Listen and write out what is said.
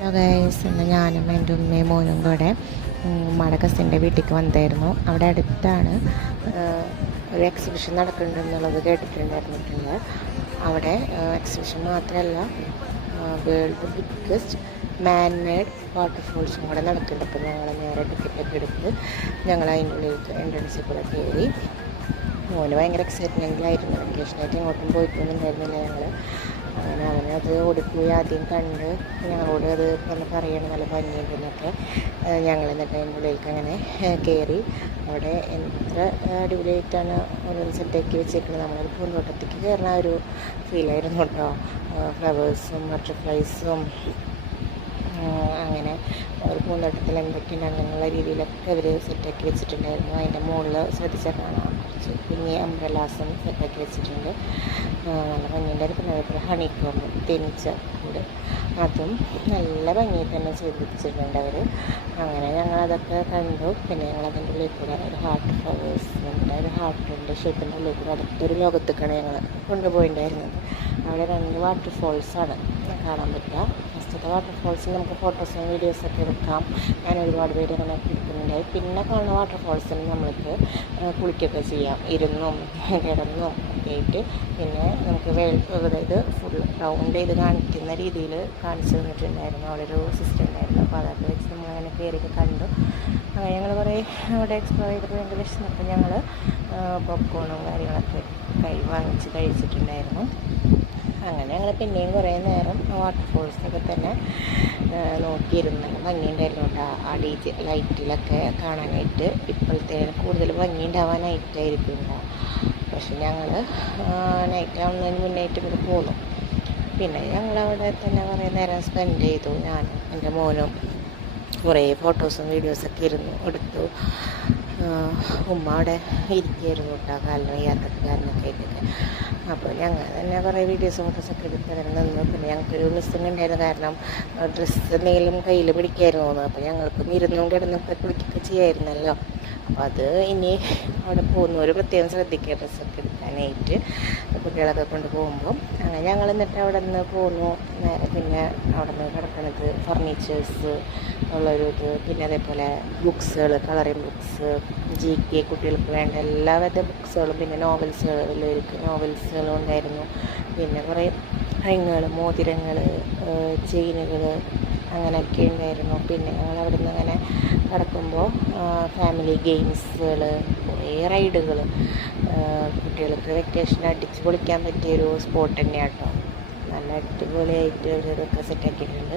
Guys ഇന്ന് ഞാനും എൻ്റെ ഉമ്മയും മോനും കൂടെ ഉമ്മയുടെ കസിൻ്റെ വീട്ടിലേക്ക് വന്നായിരുന്നു. അവിടെ അടുത്താണ് ഒരു എക്സിബിഷൻ നടക്കുന്നുണ്ടെന്നുള്ളത് കേട്ടിട്ടുണ്ടായിരുന്നിട്ടുണ്ട്. അവിടെ എക്സിബിഷൻ മാത്രമല്ല വേൾഡ് ബിഗ്ഗസ്റ്റ് മാൻ മെയ്ഡ് വാട്ടർഫോൾസും കൂടെ നടക്കുന്നുണ്ട്. അപ്പോൾ ഞങ്ങൾ നേരെ ടിക്കറ്റൊക്കെ എടുത്ത് ഞങ്ങൾ അതിൻ്റെ ഉള്ളിലേക്ക് എൻട്രൻസിൽ കൂടെ കയറി. മോന് ഭയങ്കര എക്സൈറ്റ്മെൻറ്റിലായിരുന്നു. വെക്കേഷനായിട്ട് എങ്ങോട്ടും പോയിട്ടൊന്നുണ്ടായിരുന്നില്ല ഞങ്ങൾ. അങ്ങനെ അവനത് ഓടിപ്പോയി ആദ്യം കണ്ട് ഞങ്ങളോട് അത് ഒന്ന് പറയണം നല്ല ഭംഗിയുണ്ടെന്നൊക്കെ. ഞങ്ങൾ എന്നിട്ട് അതിൻ്റെ ഉള്ളിലേക്ക് അങ്ങനെ കയറി. അവിടെ എത്ര അടിപൊളിയായിട്ടാണ് ഓരോന്ന് സെറ്റാക്കി വെച്ചേക്കുന്നത്. നമ്മളൊരു പൂന്തോട്ടത്തേക്ക് കയറുന്ന ഒരു ഫീലായിരുന്നു കേട്ടോ. ഫ്ലവേഴ്സും ബട്ടർഫ്ലൈസും അങ്ങനെ ഒരു പൂന്തോട്ടത്തിൽ എന്തൊക്കെയുണ്ട് അങ്ങനെയുള്ള രീതിയിലൊക്കെ അവർ സെറ്റാക്കി വെച്ചിട്ടുണ്ടായിരുന്നു. അതിൻ്റെ മുകളിൽ ശ്രദ്ധിച്ചാൽ കാണാം കുറച്ച് കുഞ്ഞി അംബ്രലാസും സെറ്റാക്കി വെച്ചിട്ടുണ്ട്. നല്ല ഭംഗിയുണ്ടായിരുന്നു. പിന്നെ അതേപോലെ ഹണിക്കോമ്പ് തേനീച്ച ഉണ്ട്, അതും നല്ല ഭംഗിയായിട്ട് തന്നെ ചെയ്ത് വെച്ചിട്ടുണ്ട് അവർ. അങ്ങനെ ഞങ്ങളതൊക്കെ കണ്ടു. പിന്നെ ഞങ്ങളതിൻ്റെ ഉള്ളിൽ കൂടെ ഒരു ഹാർട്ട് ഫ്ലവേഴ്സ് നമ്മുടെ ഒരു ഹാർട്ടിൻ്റെ ഷേപ്പിൻ്റെ ഉള്ളിൽ കൂടെ അടുത്തൊരു ലോകത്തേക്കാണ് ഞങ്ങൾ കൊണ്ടുപോയിട്ടുണ്ടായിരുന്നത്. അവിടെ 2 വാട്ടർഫോൾസാണ് കാണാൻ പറ്റുക. ഫസ്റ്റത്തെ വാട്ടർഫോൾസിൽ നമുക്ക് ഫോട്ടോസും വീഡിയോസൊക്കെ എടുക്കാം. ഞാൻ ഒരുപാട് പേര് അങ്ങനെ എടുക്കുന്നുണ്ടായി. പിന്നെ കാണുന്ന വാട്ടർഫോൾസിൽ നമ്മൾക്ക് കുളിക്കുകയൊക്കെ ചെയ്യാം, ഇരുന്നും കിടന്നും ഒക്കെ ആയിട്ട്. പിന്നെ നമുക്ക് അതായത് ഫുൾ റൗണ്ട് ചെയ്ത് കാണിക്കുന്ന രീതിയിൽ കാണിച്ചു തന്നിട്ടുണ്ടായിരുന്നു. അവിടെ ഒരു സിസ്റ്റം ഉണ്ടായിരുന്നു. അപ്പോൾ അതൊക്കെ വെച്ച് നമ്മളങ്ങനെ കയറിയൊക്കെ കണ്ടു. അങ്ങനെ ഞങ്ങൾ കുറേ അവിടെ എക്സ്പ്ലോർ ചെയ്തപ്പോൾ ഭയങ്കര വിശന്നപ്പോൾ ഞങ്ങൾ പോപ്കോണും കാര്യങ്ങളൊക്കെ വാങ്ങിച്ച് കഴിച്ചിട്ടുണ്ടായിരുന്നു. അങ്ങനെ ഞങ്ങൾ പിന്നെയും കുറേ നേരം വാട്ടർഫോൾസൊക്കെ തന്നെ നോക്കിയിരുന്നു. ഭംഗിയുണ്ടായിരുന്നു കേട്ടോ. ആ ലൈറ്റിലൊക്കെ കാണാനായിട്ട് ഇപ്പോഴത്തെ കൂടുതൽ ഭംഗി ഉണ്ടാവാനായിട്ടായിരിക്കും ഉണ്ടാവും. പക്ഷെ ഞങ്ങൾ നൈറ്റ് ആവുന്നതിന് മുന്നായിട്ട് ഇവിടെ പോന്നു. പിന്നെ ഞങ്ങളവിടെ തന്നെ കുറേ നേരം സ്പെൻഡ് ചെയ്തു. ഞാനും എൻ്റെ മോനും കുറേ ഫോട്ടോസും വീഡിയോസൊക്കെ എടുത്തു. ഉമ്മ അവിടെ ഇരിക്കുകയായിരുന്നു കേട്ടോ, കാലിന് വയ്യാത്തൊക്കെ കാലിനൊക്കെ ആയിട്ടൊക്കെ. അപ്പോൾ ഞങ്ങൾ തന്നെ കുറേ വീഡിയോസും ഫോട്ടോസൊക്കെ എടുത്ത് അങ്ങനെ നിന്നു. പിന്നെ ഞങ്ങൾക്കൊരു മിസ്സിങ് ഉണ്ടായിരുന്നു. കാരണം ഡ്രസ്സ് എന്തെങ്കിലും കയ്യിൽ പിടിക്കായിരുന്നു. അപ്പോൾ ഞങ്ങൾക്കും ഇരുന്നും കിടന്നൊക്കെ കുളിക്കൊക്കെ ചെയ്യായിരുന്നല്ലോ. അപ്പോൾ അത് ഇനി അവിടെ പോകുന്നവർ പ്രത്യേകം ശ്രദ്ധിക്കുക ഡ്രസ്സൊക്കെ എടുക്കാനായിട്ട് കുട്ടികളൊക്കെ കൊണ്ട് പോകുമ്പോൾ. അങ്ങനെ ഞങ്ങൾ എന്നിട്ട് അവിടെ നിന്ന് പോന്നു. നേരെ പിന്നെ അവിടെ നിന്ന് കിടക്കുന്നത് ഫർണിച്ചേഴ്സ് ഉള്ളൊരു ഇത്, പിന്നെ അതേപോലെ ബുക്സുകൾ, കളറിങ് ബുക്സ്, GK കുട്ടികൾക്ക് വേണ്ട എല്ലാവിധ ബുക്സുകളും, പിന്നെ നോവൽസുകളും ഉണ്ടായിരുന്നു. പിന്നെ കുറേ റിങ്ങുകൾ, മോതിരങ്ങൾ, ചെയിനുകൾ അങ്ങനെയൊക്കെ ഉണ്ടായിരുന്നു. പിന്നെ ഞങ്ങൾ അവിടെ നിന്ന് അങ്ങനെ കിടക്കുമ്പോൾ ഫാമിലി ഗെയിംസുകൾ, കുറേ റൈഡുകൾ, കുട്ടികൾക്ക് വെക്കേഷൻ അടിച്ച് പൊളിക്കാൻ പറ്റിയൊരു സ്പോട്ട് തന്നെയാണ് കേട്ടോ. നല്ല അടിപൊളിയായിട്ട് ഇതൊക്കെ സെറ്റാക്കിയിട്ടുണ്ട്.